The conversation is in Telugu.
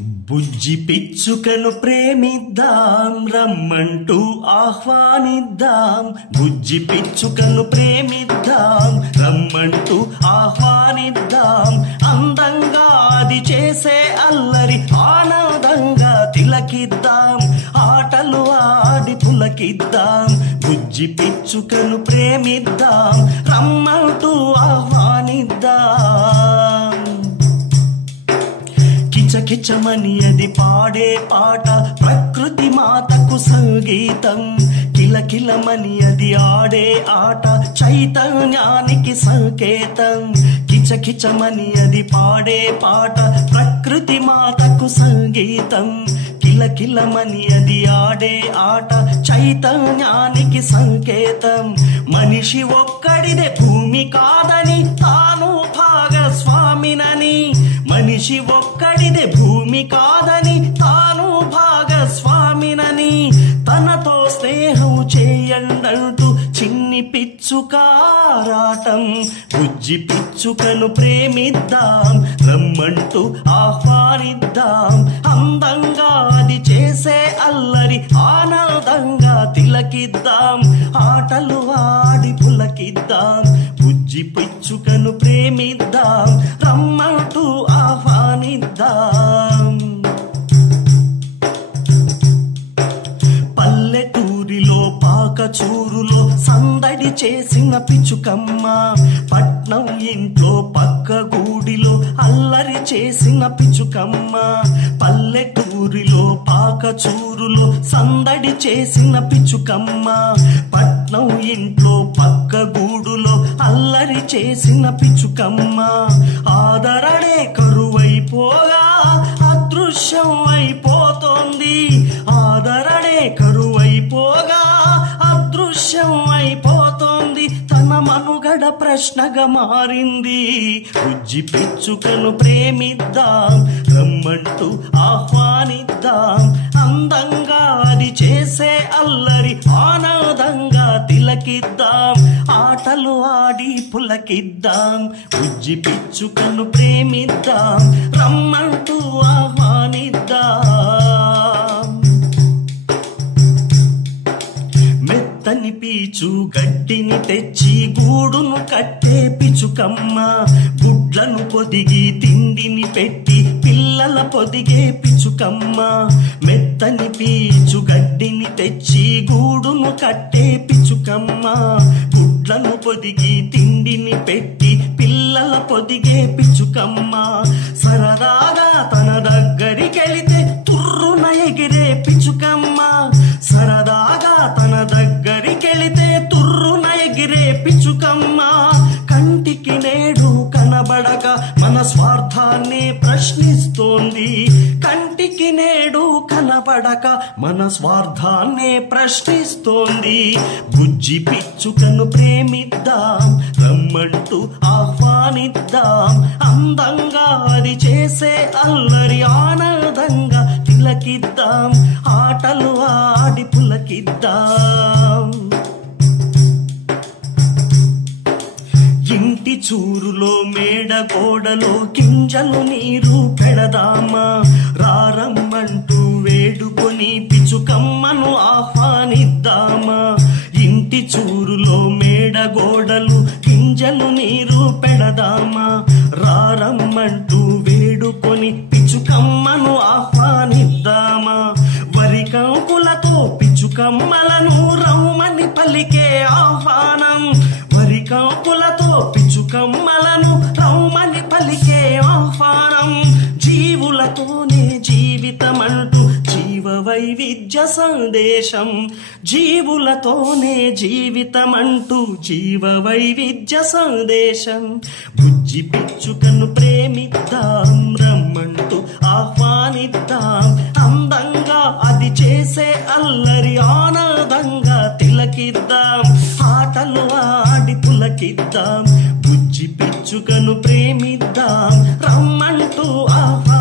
బుజ్జి పిచ్చుకను ప్రేమిద్దాం రమ్మంటూ ఆహ్వానిద్దాం. బుజ్జి పిచ్చుకను ప్రేమిద్దాం రమ్మంటూ ఆహ్వానిద్దాం. అందంగా అది చేసే అల్లరి ఆనందంగా తిలకిద్దాం. ఆటలు ఆడి పులకిద్దాం. బుజ్జి పిచ్చుకను ప్రేమిద్దాం రమ్మంటూ ఆహ్వానిద్దాం. కిచకిచమని అది పాడే పాట ప్రకృతి మాతకు సంగీతం. కిలకిలమని అది ఆడే ఆట చైతన్యానికి సంకేతం. కిచకిచమని అది పాడే పాట ప్రకృతి మాతకు సంగీతం. కిలకిలమని అది ఆడే ఆట చైతన్యానికి సంకేతం. మనిషి ఒక్కడిదే భూమి కాదని తాను భాగస్వామినని. మనిషి ఒక్కడిదే భూమి కాదని తాను భాగస్వామినని. తనతో స్నేహం చేయండంటూ చిన్ని పిచ్చుకారాటం. బుజ్జి పిచ్చుకను ప్రేమిద్దాం రమ్మంటూ ఆహ్వానిద్దాం. అందంగా అది చేసే అల్లరి ఆనందంగా తిలకిద్దాం. ఆటలు ఆడి పులకిద్దాం. బుజ్జి పిచ్చుకను ప్రేమిద్దాం రమ్మంటూ ఆహ్వానిద్దాం. పల్లెటూరిలో పాకచూరులో సందడి చేసిన పిచ్చుకమ్మ. పట్నం ఇంట్లో పక్క గూడిలో అల్లరి చేసిన పిచ్చుకమ్మ. పల్లెటూరిలో పాకచూరులో సందడి చేసిన పిచ్చుకమ్మ. పట్నం ఇంట్లో పక్క గూడులో అల్లరి చేసిన పిచ్చుకమ్మ. ఆదరణే కరువైపోగా అదృశ్యం అయిపోతోంది. ఆదరణే కరువైపోగా అదృశ్యం అయిపోతోంది. తన మనుగడ ప్రశ్నగా మారింది. బుజ్జి పిచ్చుకను ప్రేమిద్దాం రమ్మంటూ ఆహ్వానిద్దాం. అందంగా అది చేసే అల్లరి ఆనందంగా తిలకిద్దాం. ఆటలు ఆడి పులకిద్దాం. బుజ్జి పిచ్చుకను ప్రేమిద్దాం రమ్మంటూ ఆహ్వానిద్దాం. మెత్తని పీచు గడ్డిని తెచ్చి గూడును కట్టే పిచ్చుకమ్మ. గుడ్లను పొదిగి తిండిని పెట్టి పిల్లల పొదిగే పిచ్చుకమ్మ. మెత్తని పీచు గడ్డిని తెచ్చి గూడును కట్టే పిచ్చుకమ్మ. గుడ్లను పొదిగి తిండిని పెట్టి పిల్లల పొదిగే పిచ్చుకమ్మ. సరదాగా తన దగ్గరికెళితే తుర్రున ఎగిరే పిచ్చుకమ్మ. సరదాగా తన దగ్గరికెళితే తుర్రున ఎగిరే పిచ్చుకమ్మ. కంటికి నేడు కనబడక మన స్వార్థాన్ని ప్రశ్నిస్తోంది. కంటికి నేడు కనబడక మన స్వార్థాన్ని ప్రశ్నిస్తోంది. బుజ్జి పిచ్చుకను ప్రేమిద్దాం రమ్మంటూ ఆహ్వానిద్దాం. అందంగా అది చేసే అల్లరి ఆనందంగా తిలకిద్దాం. ఆటలు ఆడి పులకిద్దాం. ఇంటి చూరులో మేడ గోడలో గింజలు నీరు పెడదామా. రారమ్మంటూ వేడుకొని పిచ్చుకమ్మను ఆహ్వానిద్దామా. ఇంటి చూరులో మేడ గోడలు గింజలు నీరు పెడదామా. రారమ్మంటూ వేడుకొని పిచ్చుకమ్మను ఆహ్వానిద్దామా. వరి కంకులతో పిచ్చుకమ్మలను రమ్మని పలికే ఆహ్వానం. వరి కంకులతో పిచ్చుకమ్మలను రమ్మని పలికే ఆహ్వానం. జీవులతోనే జీవితమంటూ జీవ వైవిధ్య సందేశం. జీవులతోనే జీవితమంటూ జీవ వైవిధ్య సందేశం. బుజ్జి పిచ్చుకను ప్రేమిద్దాం రమ్మంటూ ఆహ్వానిద్దాం. అందంగా అది చేసే అల్లరి ఆనందంగా తిలకిద్దాం. ఆటలు ఆడి పులకిద్దాం. బుజ్జి పిచ్చుకను ప్రేమిద్దాం రమ్మంటూ ఆహ్వానిద్దాం.